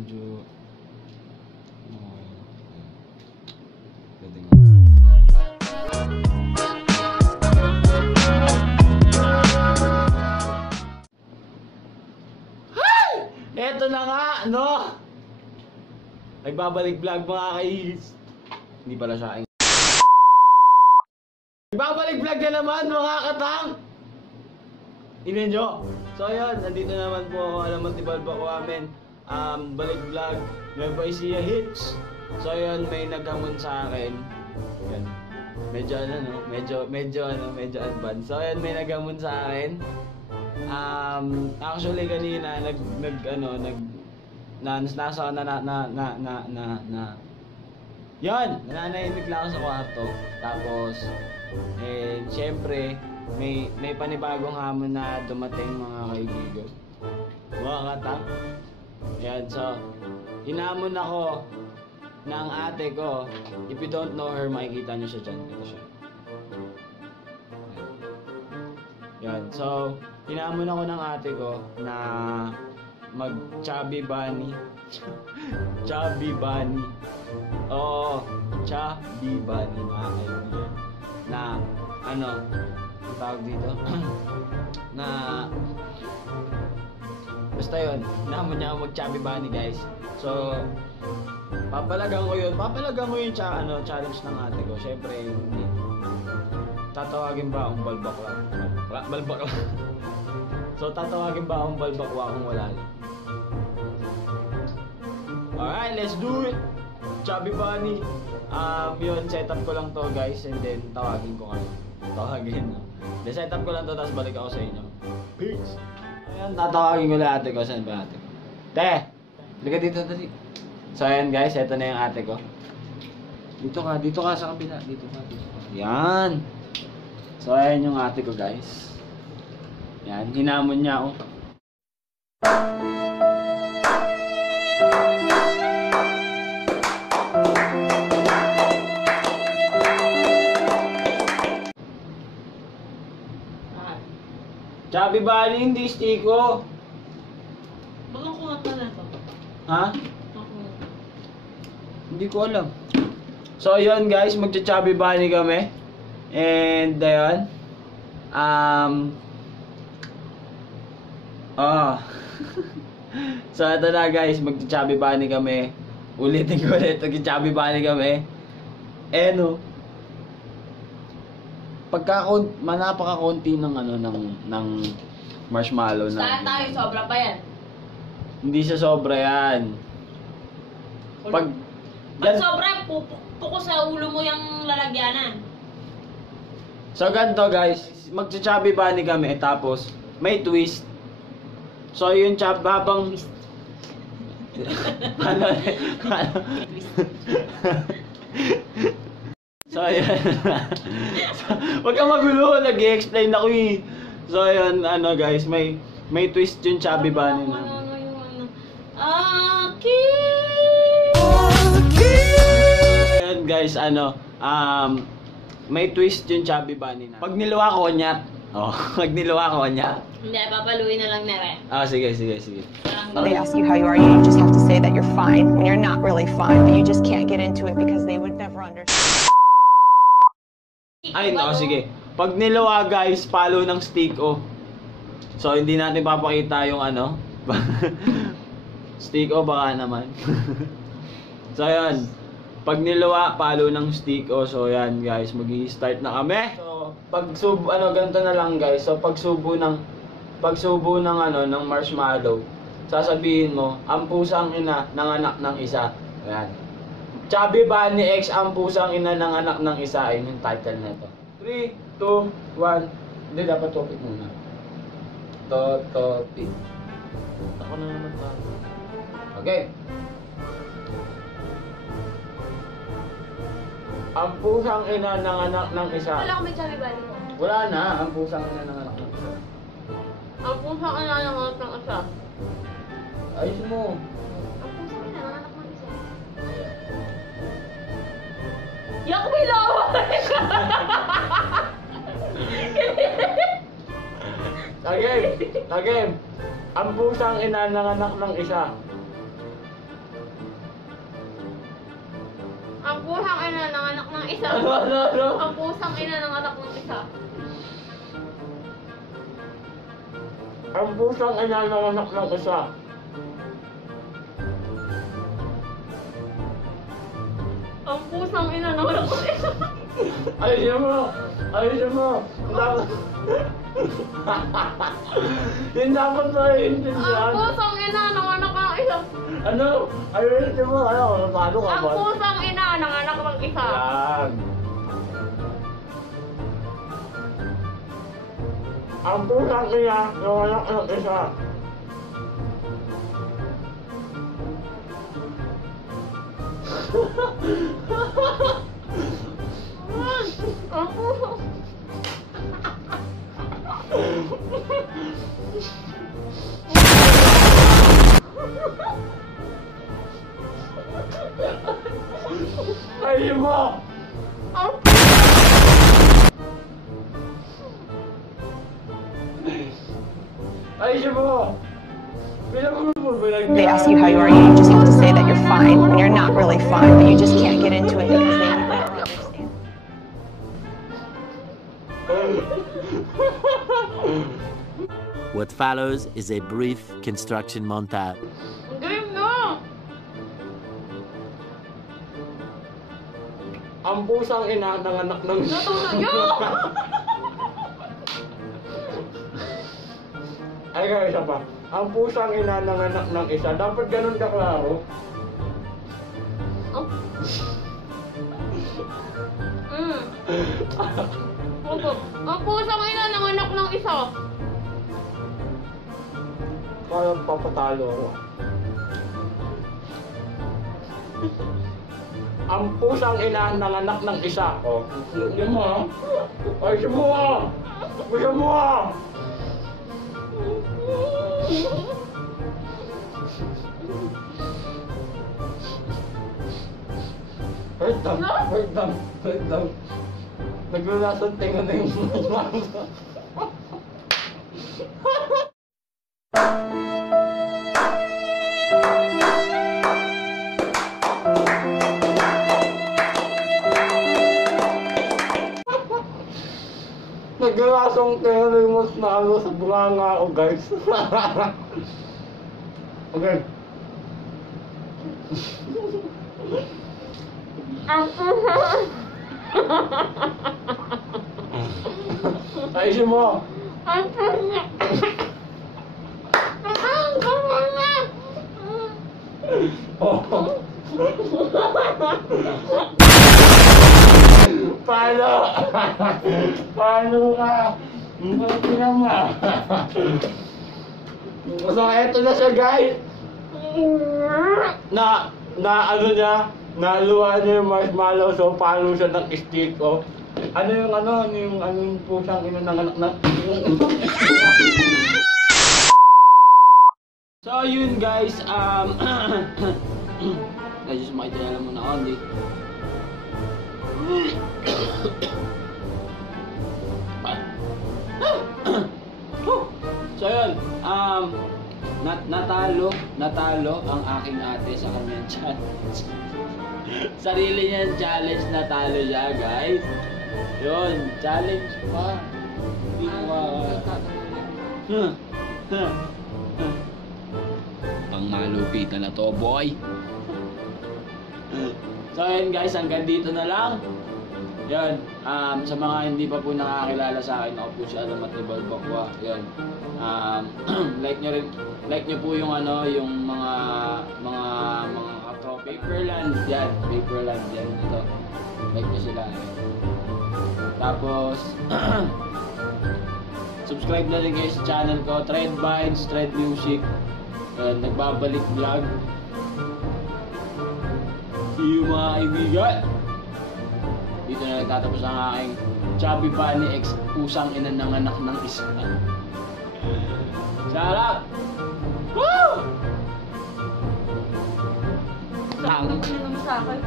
medyo pwede nga. Hi! Eto na nga, no? Nagbabalik vlog mga kais. Hindi pala siya. Nagbabalik vlog na naman mga katang! Ina nyo. So ayun, nandito naman po ako, Alamat ni Balba ko amin. Balik vlog, Nueva Ecija Hits. So ayun, may nagkamon sa akin. Yan. Medyo ano no, medyo advance. So ayun, may nagkamon sa akin. Actually kanina yan, nananahimik lang ako sa kwarto. Tapos syempre may panibagong hamon na dumating mga kaibigan. Mga katang. Yan, so hinamon ako ng ate ko. If you don't know her, makikita niyo siya dyan. Ito siya. Yan, so hinamon ako ng ate ko na mag chubby bunny. Chubby bunny. Oo, chubby bunny mga kaibigan. Na ano, tawag dito? Na basta yun, hinamon niya ako mag chubby bunny guys. So papalagan ko yung challenge ng ate ko. Syempre hindi tatawagin ba akong balbakla? Balbakla. So tatawagin ba akong balbakwa kung wala lang? Alright, let's do it! Chubby bunny. Yun, setup ko lang to guys, and then tawagin ko kayo. Tawagin, no? Then setup ko lang to, tapos balik ako sa inyo. Peace! Ayan, tatawagin ko lang ate ko. Saan ba ate ko? Te! Liga dito, dali. So ayan guys, eto na yung ate ko. Dito ka sa kabila. Dito ka. Yan! So ayan yung ate ko guys. Yan, hinamon niya ako. Chubby bunny, hindi stiko. Baka kuha ka na to. Ha? Hindi ko alam. So ayun guys, magcha-chubby bunny kami. And ayun. So ito na guys, magcha-chubby bunny kami. Ulitin ko ulit, magcha-chubby bunny kami. Napaka-konti ng ng marshmallow na. Saan tayo? Sobra pa yan. Hindi siya sobra yan. Pag sobra, puko sa ulo mo yung lalagyanan. So ganito guys, magcha-chubby bunny kami tapos may twist. So yung habang So ayan. Wag kang magulo, nag-i-explain ako eh. So ayan, guys, may twist yung chubby bunny na. Ayan guys, may twist yung chubby bunny na. Pag niluwa ko niya. Pag niluwa ko niya. Hindi, papaluin na lang nere. Sige. They ask you how you are, you just have to say that you're fine when you're not really fine, but you just can't get into it because they would never understand. Ay, no, sige. Pag niluwa guys, palo ng stick So hindi natin papakita yung stick baka naman. So ayan. Pag niluwa, palo ng stick So ayan guys, magi-start na kami. So ganito na lang guys. So pagsubo ng ng marshmallow, sasabihin mo, ang pusang ina ng anak ng isa. Ayan. Chubby Bunny X, ang pusang ina ng anak ng isa. Ayun yung title na ito. 3, 2, 1. Hindi, dapat topic muna. Topic. Ako na naman ba? Okay. Ang pusang ina ng anak ng isa. Wala ko may chubby bunny mo. Wala na, ang pusang ina ng anak ng isa. Ang pusang ina ng anak ng isa. Ayos mo. Ang pusang ina ng anak ng isa. Yak, may lawa! Again. Ang pusang ina ng anak ng isa. pusang ina ng anak ng isa. Ano? Ang pusang ina ng anak ng isa. Ang pusang ina ng anak ng isa. Ang pusang ina ng anak ng isa. Ayusin mo! Ayusin mo! Hindi dapat na Ang iintindihan. pusang ina ng anak ng isa. Ano? Ayusin mo! Ano? Paano ka Ang ba? pusang ina ng anak ng isa. Yan. Ang pusang ina ng anak ng isa. Ang pusang... Ayusin mo! Ang Ayusin mo! They ask you how you are, you just have to say that you're fine when you're not really fine, but you just can't get into it because they don't really understand. What follows is a brief construction montage. game no! Ang pusang ina ng anak ng isa. Natunan nyo! Ay, kaya isa pa. Ang pusang ina ng anak ng isa. Dapat ganun ka klaro. Opo. Ang pusang ina ng anak ng isa. Parang papatalo ako. Ang pusang ina ng anak ng isa. Oh, hindi mo ha? Ay, sumuha! Gusto mo ha? Wait lang, wait lang, wait lang. Naglulasan tinga na yung masa. Naglasong tinga na yung mas na sa bunganga ako, guys. Okay. Ang pusang... Ayusin mo! Ang pusang... Ang pusang... Oh. Paano? Paano ka? Hindi naman. So, eto na siya, guys. Na ano niya, naluwa niya yung marshmallow, so paano siya nag-stick, oh. Ano yung pusang ina ng anak na... So, yun guys, just makitala muna ako, hindi. So, yun, natalo ang aking ate sa kanyang challenge. Sarili niyang challenge, natalo siya, guys. Yun, challenge pa. Hindi mo pang malupitan na to, boy. So yun guys, hanggang dito na lang. Yun, sa mga hindi pa po nakakilala sa akin, ako po si Alamat ni Balbakwa. Yun, like nyo po yung yung mga katropa. Paperland yan, ito. Like nyo sila. Tapos, subscribe na rin kayo sa channel ko, Thread Vibes, Thread Music. Nagbabalik vlog. See you mga kaibigan. Dito na nagtatapos ang aking Chubby Bunny X pusang ina ng anak ng isa. Sarap! Woo! Saan ka sa akin?